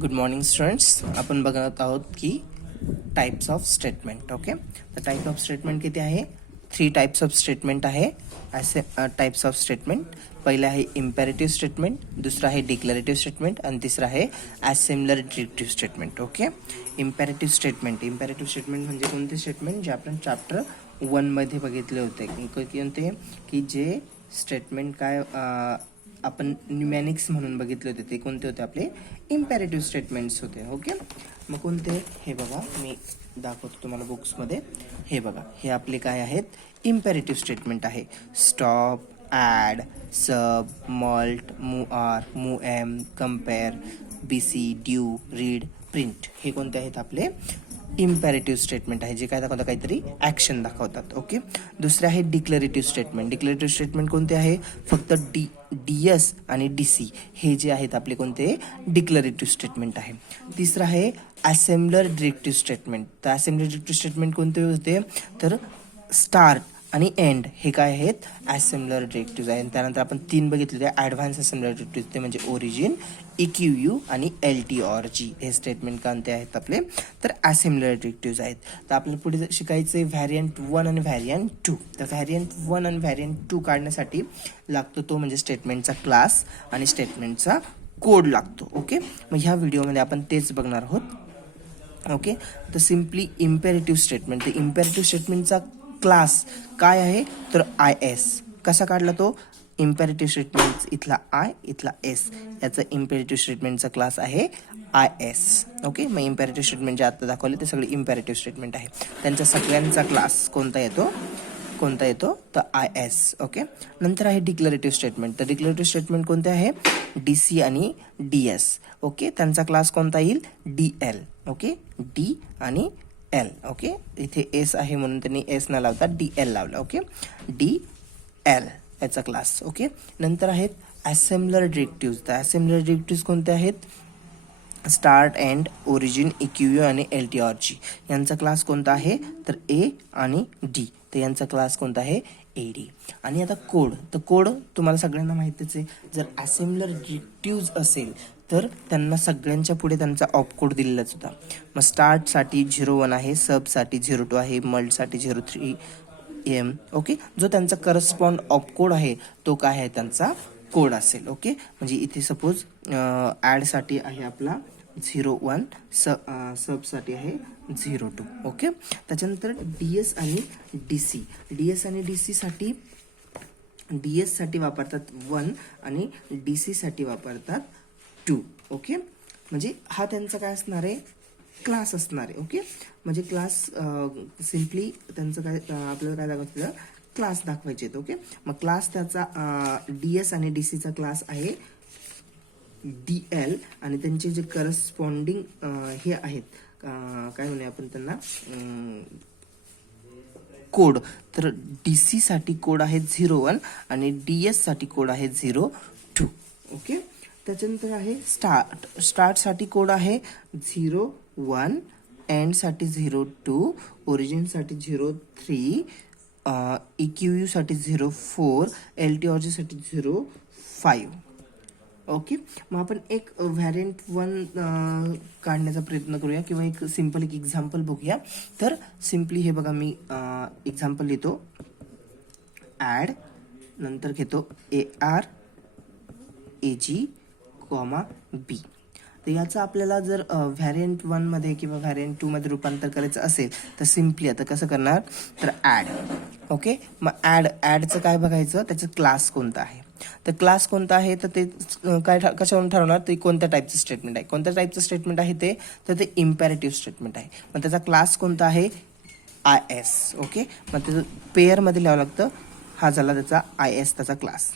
Good morning students. आपण बघत आहोत की टाइप्स ऑफ स्टेटमेंट. ओके, तर टाइप ऑफ स्टेटमेंट किती आहे? 3 टाइप्स ऑफ स्टेटमेंट आहे. असे टाइप्स ऑफ स्टेटमेंट, पहिला आहे इम्पेरेटिव्ह स्टेटमेंट, दुसरा आहे डिक्लेरेटिव्ह स्टेटमेंट आणि तिसरा आहे assembler directive statement. Okay, imperative statement म्हणजे कोणते स्टेटमेंट जे आपण चॅप्टर 1 मध्ये बघितले होते. कोणते की जे स्टेटमेंट काय आपण न्यूमॅनिक्स म्हणून बघितले होते ते कोणते होते? आपले इम्पेरेटिव्ह स्टेटमेंट्स होते. ओके, मग कोणते? हे बघा, मी दाखवतो तुम्हाला बुक्समध्ये. हे बघा, हे आपले काय आहेत? इम्पेरेटिव्ह स्टेटमेंट आहे. Stop, add, sub, mult, move R, move M, compare, BC, div, read, print. हे कोणते आहेत? आपले इम्पेरेटिव्ह स्टेटमेंट आहे, जे काय दाखवतात? काहीतरी ॲक्शन दाखवतात. ओके, दुसरे आहे डिक्लेरेटिव्ह स्टेटमेंट. डिक्लेरेटिव्ह स्टेटमेंट कोणते आहे? फक्त डी एस आणि डी सी हे जे आहेत आपले कोणते डिक्लेरेटिव्ह स्टेटमेंट आहे. तिसरं आहे ॲसेम्बलर डिरेक्टिव्ह स्टेटमेंट. तर ॲसेम्बलर डिरेक्टिव्ह स्टेटमेंट कोणते होते? तर स्टार्ट आणि एंड हे काय आहेत? ॲसेम्बलर डिरेक्टिव्ह आहे. त्यानंतर आपण 3 बघितले होते ॲडव्हान्स ॲसेम्बलर डिरेक्टिव्ह, ते म्हणजे ओरिजिन, EQU आणि LTORG. हे स्टेटमेंट कोणते आहेत आपले? तर ॲसेम्बलर डिरेक्टिव्ह आहेत. तर आपल्याला पुढे शिकायचं आहे व्हॅरियंट 1 आणि व्हॅरियंट 2. तर व्हॅरियंट 1 आणि व्हॅरियंट 2 काढण्यासाठी लागतो तो म्हणजे स्टेटमेंटचा क्लास आणि स्टेटमेंटचा कोड लागतो. ओके, मग ह्या व्हिडिओमध्ये आपण तेच बघणार आहोत. ओके, तर सिम्पली इम्पेरेटिव्ह स्टेटमेंट. तर इम्पेरेटिव्ह स्टेटमेंटचा क्लास काय आहे? तर IS. कसा काढला तो? इम्पेरेटिव्ह स्टेटमेंट, इथला I, इथला S, याचा इम्पेरेटिव्ह स्टेटमेंटचा क्लास आहे IS. ओके, मग इम्पेरेटिव्ह स्टेटमेंट जे आता दाखवले ते सगळे इम्पेरेटिव्ह स्टेटमेंट आहे. त्यांच्या सगळ्यांचा क्लास कोणता येतो? तर IS. ओके, नंतर आहे डिक्लेरेटिव्ह स्टेटमेंट. तर डिक्लेरेटिव्ह स्टेटमेंट कोणते आहे? DC आणि DS. ओके, त्यांचा क्लास कोणता येईल? DL. ओके, D आणि L. ओके, इथे S आहे म्हणून त्यांनी S न लावता DL लावला. ओके, DL याचा क्लास. ओके, नंतर आहेत ॲसेम्बलर डिरेक्टिव्ह. तर ॲसेम्बलर डिरेक्टिव्ह कोणते आहेत? स्टार्ट, एंड, ओरिजिन, EQU आणि LTORG. यांचा क्लास कोणता आहे? तर A आणि D. तर यांचा क्लास कोणता आहे? AD. आणि आता कोड. तर कोड तुम्हाला सगळ्यांना माहितीच आहे. जर ॲसेम्बलर डिरेक्टिव्ह असेल तर त्यांना सगळ्यांच्या पुढे त्यांचा ऑपकोड दिलेलाच होता. मग स्टार्टसाठी 01 आहे, सबसाठी 02 आहे, मल्टसाठी 03 AM. ओके, जो त्यांचा करस्पॉन्ड ऑपकोड आहे तो काय आहे? त्यांचा कोड असेल. ओके, म्हणजे इथे सपोज ॲडसाठी आहे आपला 01, सबसाठी आहे 02. ओके, त्याच्यानंतर DS आणि DC साठी वापरतात 1 आणि DC साठी वापरतात 2. ओके, म्हणजे हा त्यांचा काय असणार आहे? क्लास असणार आहे. ओके, म्हणजे क्लास सिम्पली त्यांचं काय आपल्याला काय दाखवायचं? क्लास दाखवायचे. ओके, मग क्लास त्याचा DS आणि DCचा क्लास आहे DL आणि त्यांचे जे करस्पॉन्डिंग हे आहेत काय म्हणूया आपण त्यांना कोड. तर DC साठी कोड आहे 01 आणि DS साठी कोड आहे 02. ओके, त्याच्यानंतर आहे स्टार्टसाठी कोड आहे 01, एंडसाठी 02, ओरिजिनसाठी 03, EQU साठी 04, LTORG साठी 05. ओके, मग आपण एक व्हॅरियंट 1 काढण्याचा प्रयत्न करूया किंवा एक सिम्पल एक एक्झाम्पल बघूया. तर सिम्पली हे बघा, मी एक्झाम्पल लिहितो. ॲड, नंतर घेतो AR, AG, B. तर याचं आपल्याला जर व्हॅरियंट 1 किंवा व्हॅरियंट 2 रूपांतर करायचं असेल तर सिम्पली आता कसं करणार? तर ॲड. ओके, मग ॲडचं काय बघायचं? त्याचं क्लास कोणता आहे? तर क्लास कोणता आहे? तर ते काय कशावरून ठरवणार? ते कोणत्या टाईपचं स्टेटमेंट आहे? कोणत्या टाईपचं स्टेटमेंट आहे ते? तर ते इम्पेरेटिव्ह स्टेटमेंट आहे. मग त्याचा क्लास कोणता आहे? IS. ओके, मग त्याचं पेअरमध्ये लिहावं लागतं. हा झाला त्याचा IS, त्याचा क्लास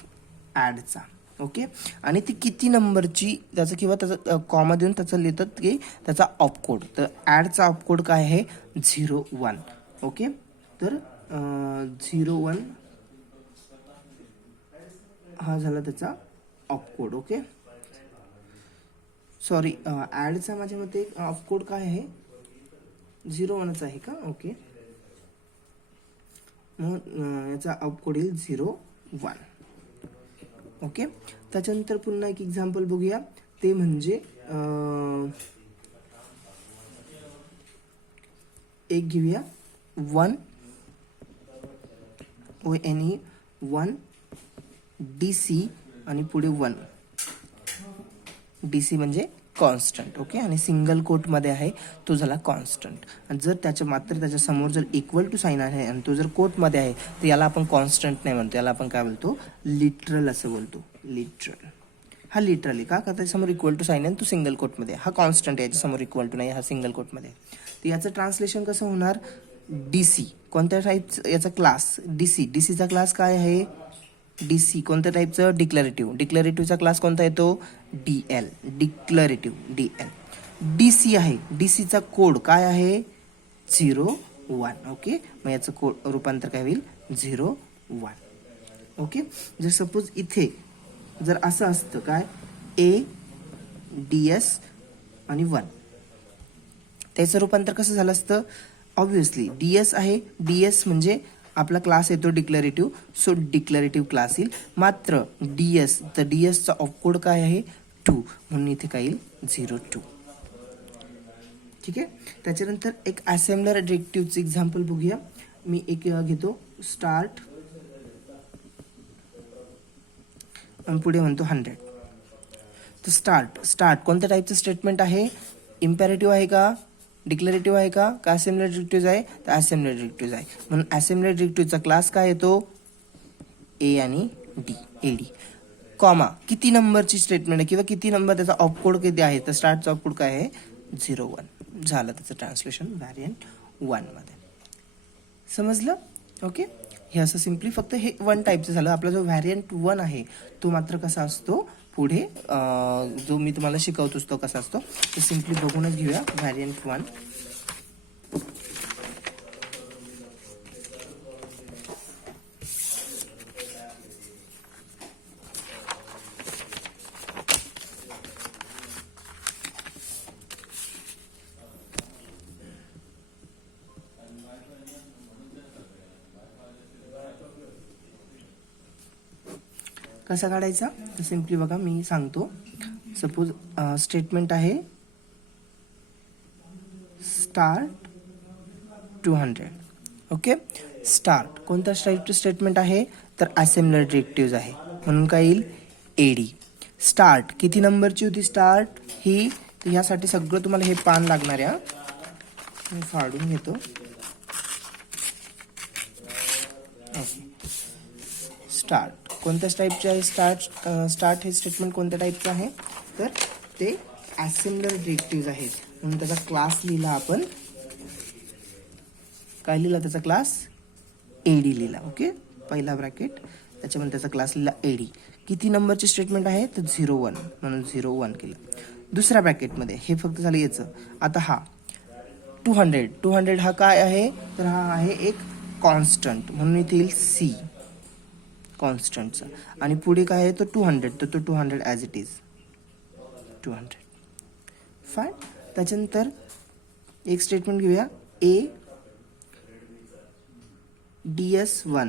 ॲडचा. ओके, आणि ती किती नंबरची त्याचं किंवा त्याचं कॉमा देऊन त्याचं लिहितात की त्याचा ऑपकोड. तर ॲडचा ऑपकोड काय आहे? 01. ओके, तर 01 हा झाला त्याचा ऑपकोड. ओके, सॉरी, ॲडचा माझ्या मते ऑपकोड काय आहे? 01च आहे का? ओके, मग याचा ऑपकोड येईल 01. ओके, त्याच्यानंतर पुन्हा एक एक्झाम्पल बघूया. ते म्हणजे एक घेऊया 1 ONE 1 DC आणि पुढे 1 DC म्हणजे कॉन्स्टंट. ओके, आणि सिंगल कोटमध्ये आहे तो झाला कॉन्स्टंट. आणि जर त्याच्या समोर जर इक्वल टू साईन आहे आणि तो जर कोटमध्ये आहे तर याला आपण कॉन्स्टंट नाही म्हणतो, याला आपण काय बोलतो, लिटरल असं बोलतो. लिटरल हा लिटरली का त्याच्यासमोर इक्वल टू साईन आहे तो सिंगल कोटमध्ये, हा कॉन्स्टंट आहे, याच्यासमोर इक्वल टू नाही, हा सिंगल कोटमध्ये. तर याचं ट्रान्सलेशन कसं होणार, DC कोणत्या टाईपचं, याचा क्लास DC, DCचा क्लास काय आहे, DC कोणत्या टाईपचं, डिक्लरेटिव्ह. डिक्लरेटिव्हचा क्लास कोणता येतो, DL, डिक्लरेटिव्ह DL. DC आहे, DCचा कोड काय आहे, 0 1. ओके, मग याचं कोड रूपांतर काय होईल, 0 1. ओके, जर सपोज इथे जर असं असतं काय, DS आणि 1, त्याचं रूपांतर कसं झालं असतं, ऑब्व्हियसली DS आहे, DS म्हणजे आपला क्लास येतो डिक्लरेटिव्ह, सो डिक्लरेटिव्ह क्लास येईल. मात्र DS, तर DSचा ऑफकोड काय आहे, 2, म्हणून इथे काय येईल, 0 2. ठीक आहे. त्याच्यानंतर एक असेंबलर डिरेक्टिव्हचं एक्झाम्पल बघूया. मी एक घेतो स्टार्ट आणि पुढे म्हणतो 100. तर स्टार्ट कोणत्या टाईपचं स्टेटमेंट आहे, इम्पेरेटिव्ह आहे का, डिक्लरेटिव्ह आहे का असेंबलर डिरेक्टिव्ह आहे, तर असेंबलर डिरेक्टिव्ह आहे. म्हणून असेंबलर डिरेक्टिव्हचा क्लास काय येतो, A आणि D, AD. कॉमा किती नंबरची स्टेटमेंट आहे किंवा किती नंबर त्याचा ऑपकोड किती आहे, तर स्टार्टचा ऑपकोड काय आहे, 0 1. झालं त्याचं ट्रान्सलेशन व्हॅरियंट 1 मध्ये. समजलं. ओके, हे असं सिम्पली फक्त हे 1 टाईपचं झालं. आपला जो व्हॅरियंट 1 आहे तो मात्र कसा असतो, पुढे जो मी तुम्हाला शिकवतोच तो कसा असतो, तर सिम्पली बघूनच घेऊया. व्हॅरियंट 1 कसा काढायचा, तर सिम्पली बघा मी सांगतो. सपोज स्टेटमेंट आहे स्टार्ट 200. ओके, स्टार्ट कोणत्या टाईपचं स्टेटमेंट आहे, तर असेंबलर डिरेक्टिव्ह आहे, म्हणून काय येईल, AD. स्टार्ट किती नंबरची होती, स्टार्ट ही, तर यासाठी सगळं तुम्हाला हे पान लागणार आहे, मी फाडून घेतो. स्टार्ट कोणत्या टाईपचे आहे, स्टार्ट हे स्टेटमेंट कोणत्या टाईपचं आहे, तर ते असेंबलर डिरेक्टिव्ह आहेत, म्हणून त्याचा क्लास लिहिला आपण, काय लिहिला त्याचा क्लास, AD लिहिला. ओके, पहिला ब्रॅकेट, त्याच्यामध्ये त्याचा क्लास लिहिला AD. किती नंबरचे स्टेटमेंट आहे, तर 0 1, म्हणून 0 1 केलं. दुसऱ्या ब्रॅकेटमध्ये हे फक्त झालं याचं. आता हा 200 हा काय आहे, तर हा आहे एक कॉन्स्टंट, म्हणून इथे येईल C कॉन्स्टंटचा. आणि पुढे काय आहे, तो 200, तर तो 200 ॲज इट इज 200. फाईन. त्याच्यानंतर एक स्टेटमेंट घेऊया, ADS1.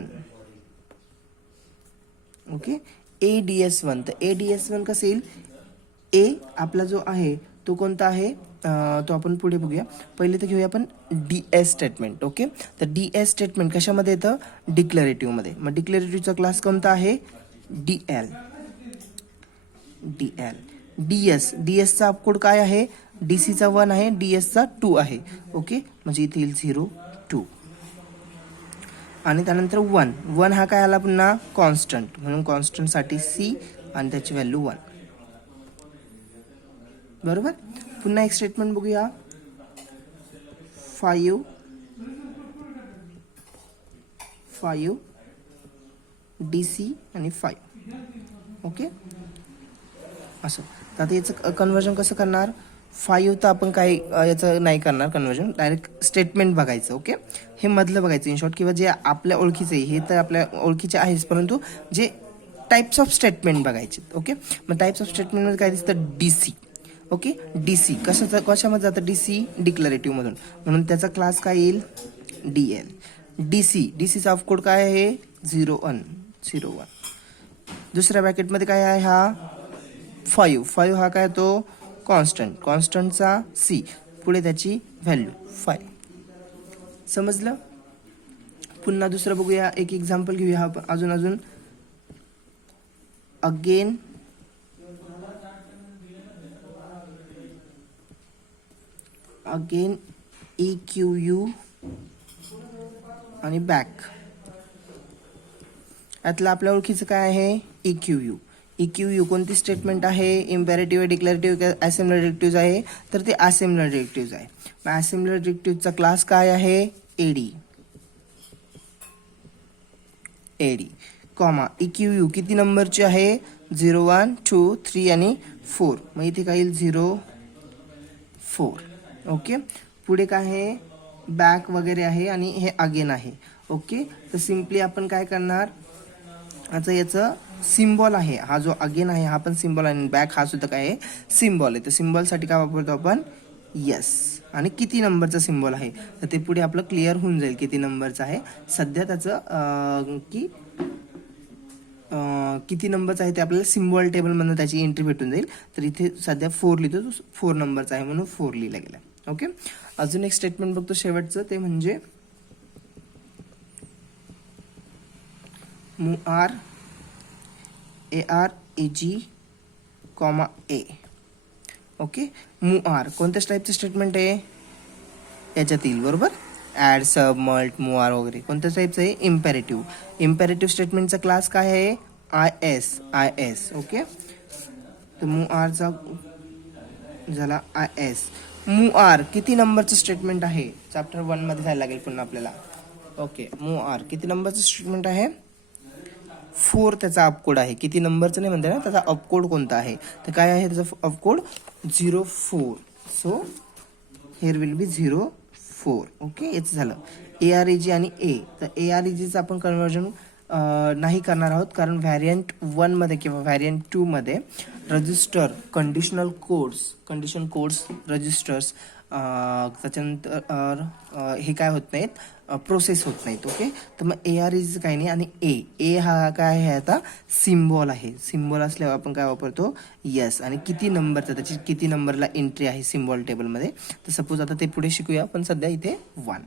ओके, ADS1, तर ADS1 कसं येईल, A आपला जो आहे तो कोणता आहे, तो आपण पुढे बघूया. पहिले तर घेऊया आपण DS स्टेटमेंट. ओके, तर DS स्टेटमेंट कशामध्ये येतं, डिक्लरेटिव्हमध्ये. मग डिक्लरेटिव्हचा क्लास कोणता आहे, DL. DSचा अपकोड काय आहे, DCचा 1 आहे, DSचा 2 आहे. ओके, म्हणजे इथे येईल 0 2. आणि त्यानंतर 1 हा काय आला पुन्हा, कॉन्स्टंट, म्हणून कॉन्स्टंटसाठी C आणि त्याची व्हॅल्यू 1. बरोबर. पुन्हा एक स्टेटमेंट बघूया, 5 DC आणि 5. ओके, असं. तर आता याचं कन्वर्जन कसं करणार, 5 तर आपण काही याचं नाही करणार कन्वर्जन, डायरेक्ट स्टेटमेंट बघायचं. ओके, हे मधलं बघायचं इन शॉर्ट, किंवा जे आपल्या ओळखीचे, हे तर आपल्या ओळखीचे आहेच, परंतु जे टाईप्स ऑफ स्टेटमेंट बघायचे. ओके, मग टाईप्स ऑफ स्टेटमेंटमध्ये काय दिसतं, DC. ओके, DC कशामध्ये जातं, DC डिक्लरेटिव्हमधून, म्हणून त्याचा क्लास काय येईल, DL. DCचा ऑफकोड काय आहे, 0 1. दुसऱ्या ब्रॅकेटमध्ये काय आहे, हा 5 हा काय, तो कॉन्स्टंटचा C, पुढे त्याची व्हॅल्यू 5. समजलं. पुन्हा दुसरं बघूया, एक एक्झाम्पल घेऊया आपण अजून. अगेन EQU आणि बॅक. यातलं आपल्या ओळखीचं काय आहे? EQU कोणती स्टेटमेंट आहे? इम्पेरेटिव्ह, डिक्लेरेटिव्ह, असेम्बलर डिरेक्टिव्ह आहे? तर ते असेम्बलर डिरेक्टिव्ह आहे. मग असेम्बलर डिरेक्टिव्हचा क्लास काय आहे? एडी कॉमा EQU किती नंबरची आहे? 0 1 2 3 आणि 4. मग इथे काय येईल? 0 4. ओके. पुढे काय आहे? बॅक वगैरे आहे आणि हे अगेन आहे. ओके. तर सिम्पली आपण काय करणार, आता याचं सिम्बॉल आहे, हा जो अगेन आहे हा पण सिम्बॉल आहे, बॅक हा सुद्धा काय आहे? सिम्बॉल आहे. तर सिम्बॉलसाठी काय वापरतो आपण? यस. आणि किती नंबरचा सिम्बॉल आहे तर ते पुढे आपलं क्लिअर होऊन जाईल किती नंबरचं आहे. सध्या त्याचं किती नंबरचं आहे ते आपल्याला सिम्बॉल टेबलमधून त्याची एंट्री भेटून जाईल. तर इथे सध्या 4 लिहितो, 4 नंबरचा आहे म्हणून 4 लिहिला गेला. ओके. अजून एक स्टेटमेंट बघतो शेवटचं, ते म्हणजे मूआर ARAG, A. ओके. मूआर कोणत्या टाईपचं स्टेटमेंट आहे? याच्यातील बरोबर, ॲड, सब, मल्ट, मूआर वगैरे कोणत्या टाईपचं आहे? इम्पेरेटिव्ह स्टेटमेंटचा क्लास काय आहे? IS. ओके. तर मूआरचा झाला IS. मूआर किती नंबरचं स्टेटमेंट आहे? चॅप्टर 1 मध्ये जायला लागेल पुन्हा आपल्याला. ओके. मूआर किती नंबरचं स्टेटमेंट आहे? 4 त्याचा अपकोड आहे. किती नंबरचं नाही म्हणते ना, त्याचा अपकोड कोणता आहे? तर काय आहे त्याचा अपकोड? 04. So hair will be 04. Okay. याचं झालं ARAG आणि A. तर ARAGचं आपण कन्वर्जन नाही करणार आहोत, कारण व्हॅरियंट 1 मध्ये किंवा व्हॅरियंट 2 मध्ये रजिस्टर, कंडिशन कोड्स रजिस्टर्स त्याच्यानंतर हे काय होत नाहीत, प्रोसेस होत नाहीत. ओके. तर मग ARAG काही नाही. आणि ए हा काय आहे? आता सिम्बॉल आहे. सिम्बॉल असल्यावर आपण काय वापरतो? यस. आणि किती नंबरचा, त्याची किती नंबरला एंट्री आहे सिम्बॉल टेबलमध्ये. तर सपोज आता ते पुढे शिकूया, पण सध्या इथे 1.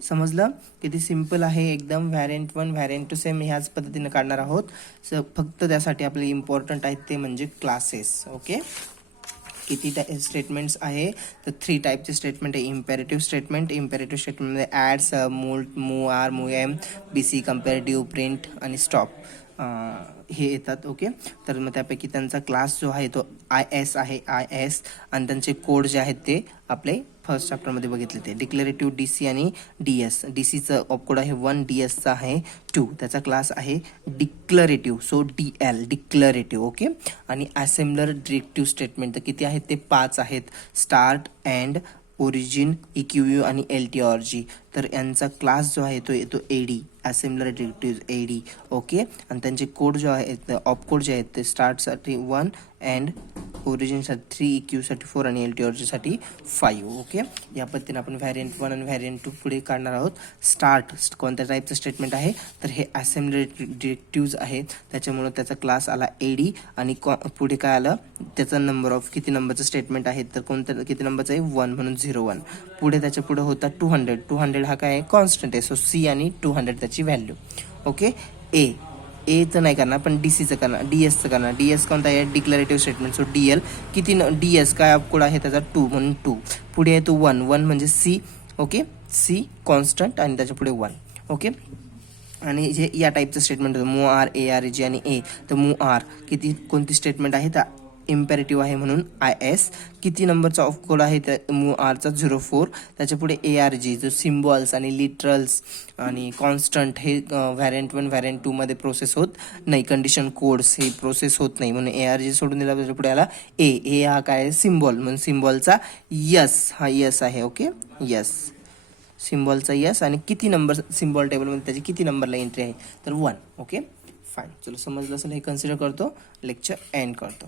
समजलं? किती सिम्पल आहे एकदम. व्हॅरियंट 1 व्हॅरियंट 2 सेम ह्याच पद्धतीने काढणार आहोत. फक्त त्यासाठी आपले इम्पॉर्टंट आहेत ते म्हणजे क्लासेस. ओके. किती स्टेटमेंट्स आहे? तर 3 टाईपचे स्टेटमेंट आहे. इम्पेरेटिव्ह स्टेटमेंटमध्ये ॲड, सब, मूआर, मूएम, BC, कंपेरेटिव्ह, प्रिंट आणि स्टॉप हे येतात. ओके. तर मग त्यापैकी त्यांचा क्लास जो आहे तो IS आहे. आणि त्यांचे कोड जे आहेत ते आपले फर्स्ट चॅप्टरमध्ये बघितले ते डिक्लेरेटिव्ह DC आणि DS. DCचं ऑपकोड आहे 1, DSचा आहे 2. त्याचा क्लास आहे declarative, so DL declarative. Okay. आणि असेम्बलर डिरेक्टिव्ह स्टेटमेंट तर किती आहेत? ते 5 आहेत. स्टार्ट, एंड, ओरिजिन, EQU आणि LTORG. तर यांचा क्लास जो आहे तो येतो AD, assembler directive AD. Okay. आणि त्यांचे कोड जो आहेत, ऑपकोड जे आहेत ते स्टार्टसाठी 1, एंड, ओरिजिनसाठी 3, EQसाठी 4 आणि LTORG साठी 5. ओके. या पद्धतीने आपण व्हॅरियंट 1 आणि व्हॅरियंट 2 पुढे काढणार आहोत. स्टार्ट कोणत्या टाईपचं स्टेटमेंट आहे? तर हे असेम्बलर डिरेक्टिव्ह आहेत, त्याच्यामुळे त्याचा क्लास आला AD. आणि पुढे काय आलं? त्याचा नंबर ऑफ किती नंबरचं स्टेटमेंट आहे? तर कोणतं किती नंबरचं आहे? 1 म्हणून 01. पुढे त्याच्या पुढे होता 200 हा काय आहे? कॉन्स्टंट आहे. सो C आणि 200 त्याची व्हॅल्यू. ओके. एचं नाही करणार, पण DCचं करणार, DSचं करणार. DS कोणता आहे? Declarative statement. सो DL किती DS काय अपकोड आहे त्याचा? 2 म्हणून 2. पुढे आहे तो 1 म्हणजे C. ओके. C कॉन्स्टंट आणि त्याच्या पुढे 1. ओके. आणि जे या टाईपचं स्टेटमेंट होतं मूआर, ARAG आणि A. तर मूआर कोणती स्टेटमेंट आहे? तर इम्पेरेटिव्ह आहे म्हणून IS. किती नंबरचा ऑफ कोड आहे? त्या मूआरचा 04. त्याच्या पुढे ARG जो सिम्बॉल्स आणि लिटरल्स आणि कॉन्स्टंट हे व्हॅरियंट 1 व्हॅरियंट 2 मध्ये प्रोसेस होत नाही. कंडिशन कोड्स हे प्रोसेस होत नाही म्हणून ARG सोडून दिला. त्याच्या पुढे आला A हा काय आहे? सिम्बॉल म्हणून सिम्बॉलचा यस हा यस आहे. ओके. यस सिम्बॉलचा यस. आणि किती नंबर सिम्बॉल टेबलमध्ये त्याची किती नंबरला एंट्री आहे? तर 1. ओके. फाईन. चलो समजलं असेल, हे कन्सिडर करतो. लेक्चर एंड करतो.